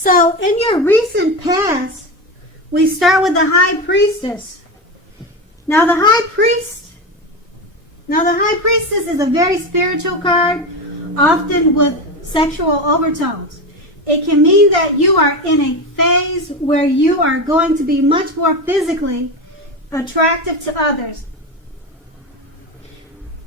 So in your recent past, we start with the High Priestess. Now the High Priestess is a very spiritual card, often with sexual overtones. It can mean that you are in a phase where you are going to be much more physically attractive to others.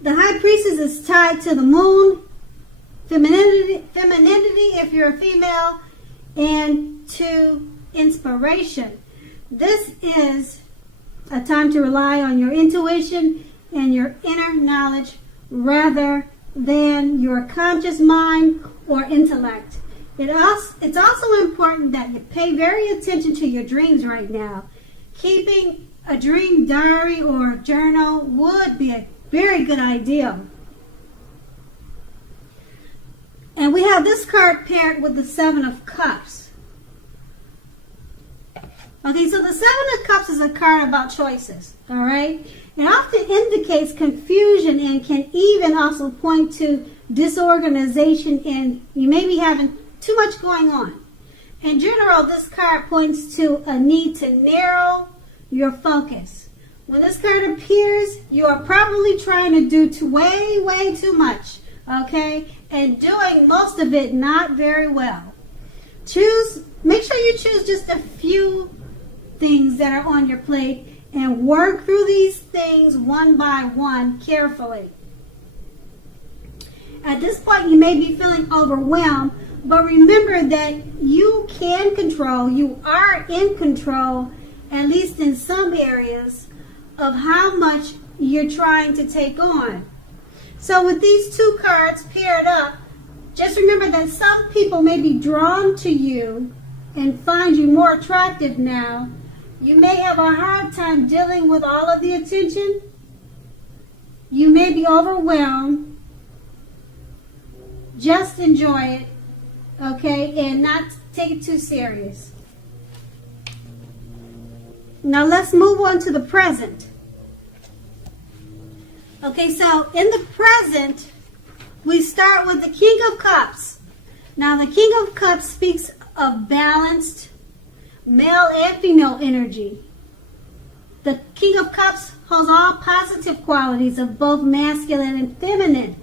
The High Priestess is tied to the moon, femininity if you're a female, and to inspiration. This is a time to rely on your intuition and your inner knowledge rather than your conscious mind or intellect. It's also important that you pay very attention to your dreams right now. Keeping a dream diary or journal would be a very good idea. And we have this card paired with the Seven of Cups. Okay, so the Seven of Cups is a card about choices, all right? It often indicates confusion and can even also point to disorganization, and you may be having too much going on. In general, this card points to a need to narrow your focus. When this card appears, you are probably trying to do way too much, okay? And doing most of it not very well. Make sure you choose just a few things that are on your plate and work through these things one by one carefully. At this point, you may be feeling overwhelmed, but remember that you are in control, at least in some areas, of how much you're trying to take on. So with these two cards paired up, just remember that some people may be drawn to you and find you more attractive now. You may have a hard time dealing with all of the attention. You may be overwhelmed. Just enjoy it, okay, and not take it too serious. Now let's move on to the present. Okay, so in the present, we start with the King of Cups. Now the King of Cups speaks of balanced male and female energy. The King of Cups holds all positive qualities of both masculine and feminine.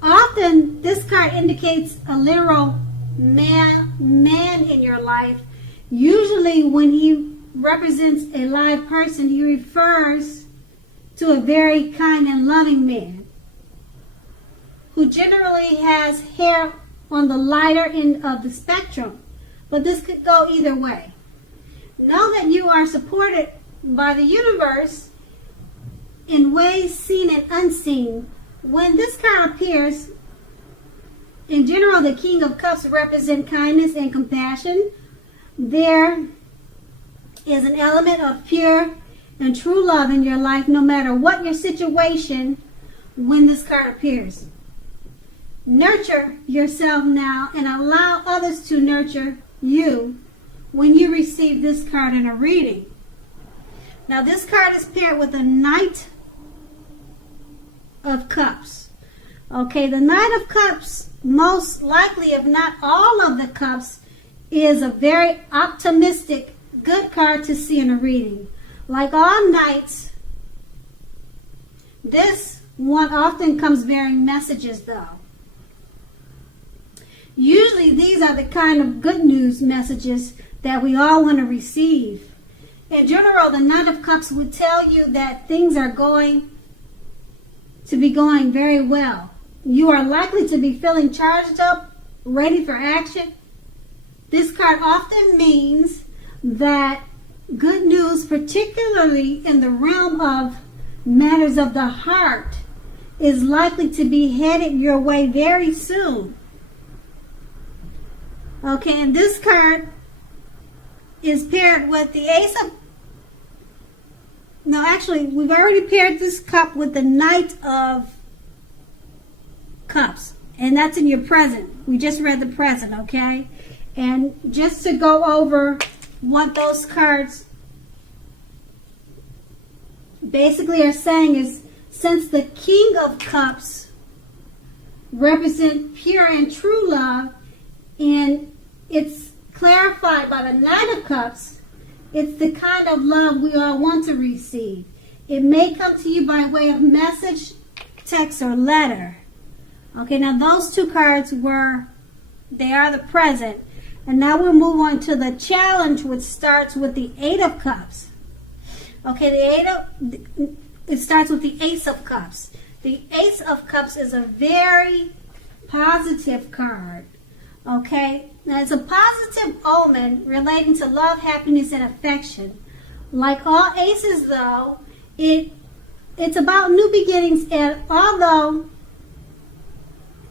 Often, this card indicates a literal man in your life. Usually, when he represents a live person, he refers to a very kind and loving man who generally has hair on the lighter end of the spectrum. But this could go either way. Know that you are supported by the universe in ways seen and unseen. When this card appears, in general, the King of Cups represent kindness and compassion. There is an element of pure and true love in your life, no matter what your situation, when this card appears. Nurture yourself now and allow others to nurture you when you receive this card in a reading. Now this card is paired with the Knight of Cups. Okay, the Knight of Cups, most likely, if not all of the cups, is a very optimistic, good card to see in a reading. Like all knights, this one often comes bearing messages though. Usually these are the kind of good news messages that we all want to receive. In general, the Knight of Cups would tell you that things are going to be going very well. You are likely to be feeling charged up, ready for action. This card often means that good news, particularly in the realm of matters of the heart, is likely to be headed your way very soon. Okay, and this card is paired with the Ace of... No, actually, we've already paired this cup with the Knight of Cups. And that's in your present. We just read the present, okay? And just to go over what those cards basically are saying is, since the King of Cups represent pure and true love, and it's clarified by the Nine of Cups, it's the kind of love we all want to receive. It may come to you by way of message, text, or letter. Okay, now those two cards they are the present. And now we'll move on to the challenge, which starts with the Eight of Cups. Okay, it starts with the Ace of Cups. The Ace of Cups is a very positive card. Okay, now it's a positive omen relating to love, happiness, and affection. Like all aces, though, it's about new beginnings, and although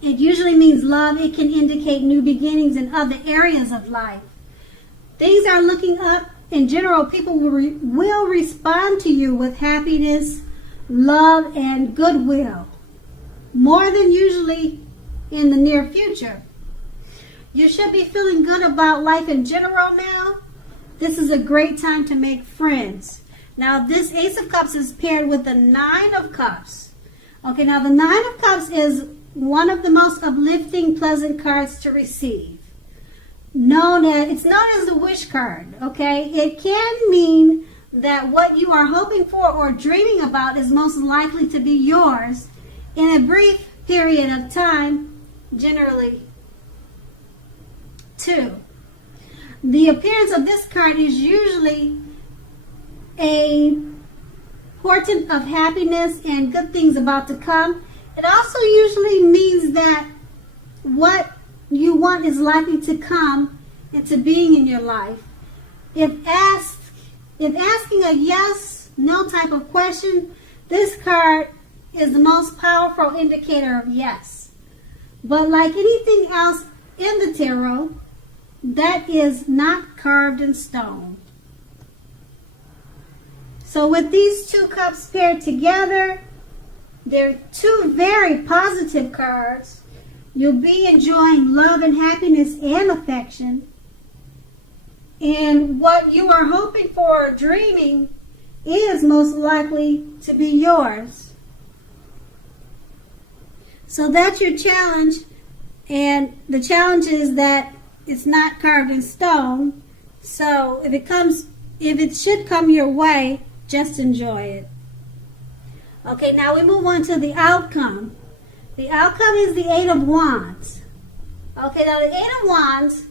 it usually means love, it can indicate new beginnings in other areas of life. Things are looking up. In general, people will respond to you with happiness, love, and goodwill, more than usually in the near future. You should be feeling good about life in general now. This is a great time to make friends. Now, this Ace of Cups is paired with the Nine of Cups. Okay, now the Nine of Cups is one of the most uplifting, pleasant cards to receive. It's known as the wish card, okay? It can mean that what you are hoping for or dreaming about is most likely to be yours in a brief period of time, generally 2. The appearance of this card is usually a portent of happiness and good things about to come. It also usually means that what you want is likely to come into being in your life. If asking a yes, no type of question, this card is the most powerful indicator of yes. But like anything else in the tarot, that is not carved in stone. So with these two cups paired together, they're two very positive cards. You'll be enjoying love and happiness and affection. And what you are hoping for or dreaming is most likely to be yours. So that's your challenge. And the challenge is that it's not carved in stone. So if it should come your way, just enjoy it. Okay, now we move on to the outcome. The outcome is the Eight of Wands. Okay, now the Eight of Wands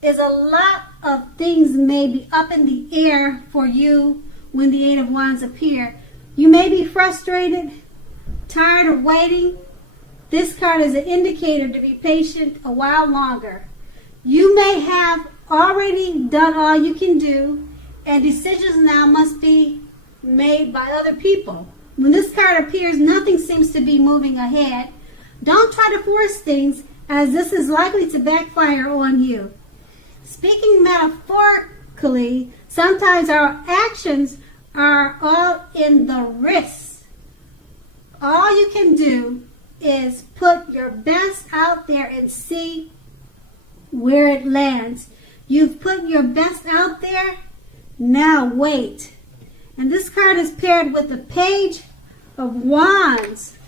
is a lot of things may be up in the air for you when the Eight of Wands appear. You may be frustrated, tired of waiting. This card is an indicator to be patient a while longer. You may have already done all you can do, and decisions now must be made by other people. When this card appears, nothing seems to be moving ahead. Don't try to force things, as this is likely to backfire on you. Speaking metaphorically, sometimes our actions are all in the risks. All you can do is put your best out there and see where it lands. You've put your best out there, now wait. And this card is paired with the Page of Wands.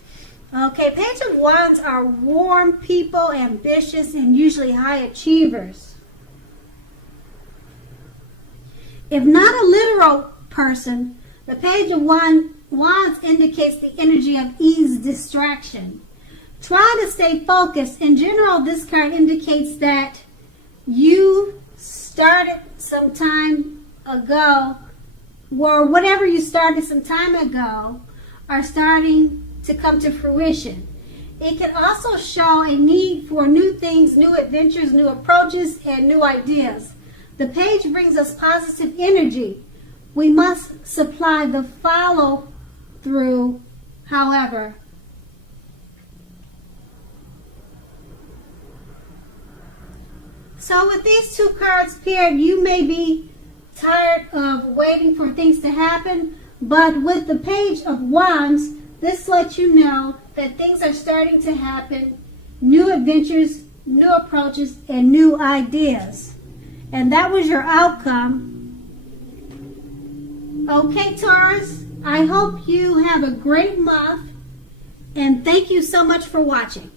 Okay, Page of Wands are warm people, ambitious, and usually high achievers. If not a literal person, the Page of Wands indicates the energy of ease, distraction. Try to stay focused. In general, this card indicates that you started some time ago, or whatever you started some time ago are starting to come to fruition. It can also show a need for new things, new adventures, new approaches, and new ideas. The page brings us positive energy. We must supply the follow through, however. So with these two cards paired, you may be tired of waiting for things to happen, but with the Page of Wands, this lets you know that things are starting to happen, new adventures, new approaches, and new ideas. And that was your outcome. Okay, Taurus, I hope you have a great month, and thank you so much for watching.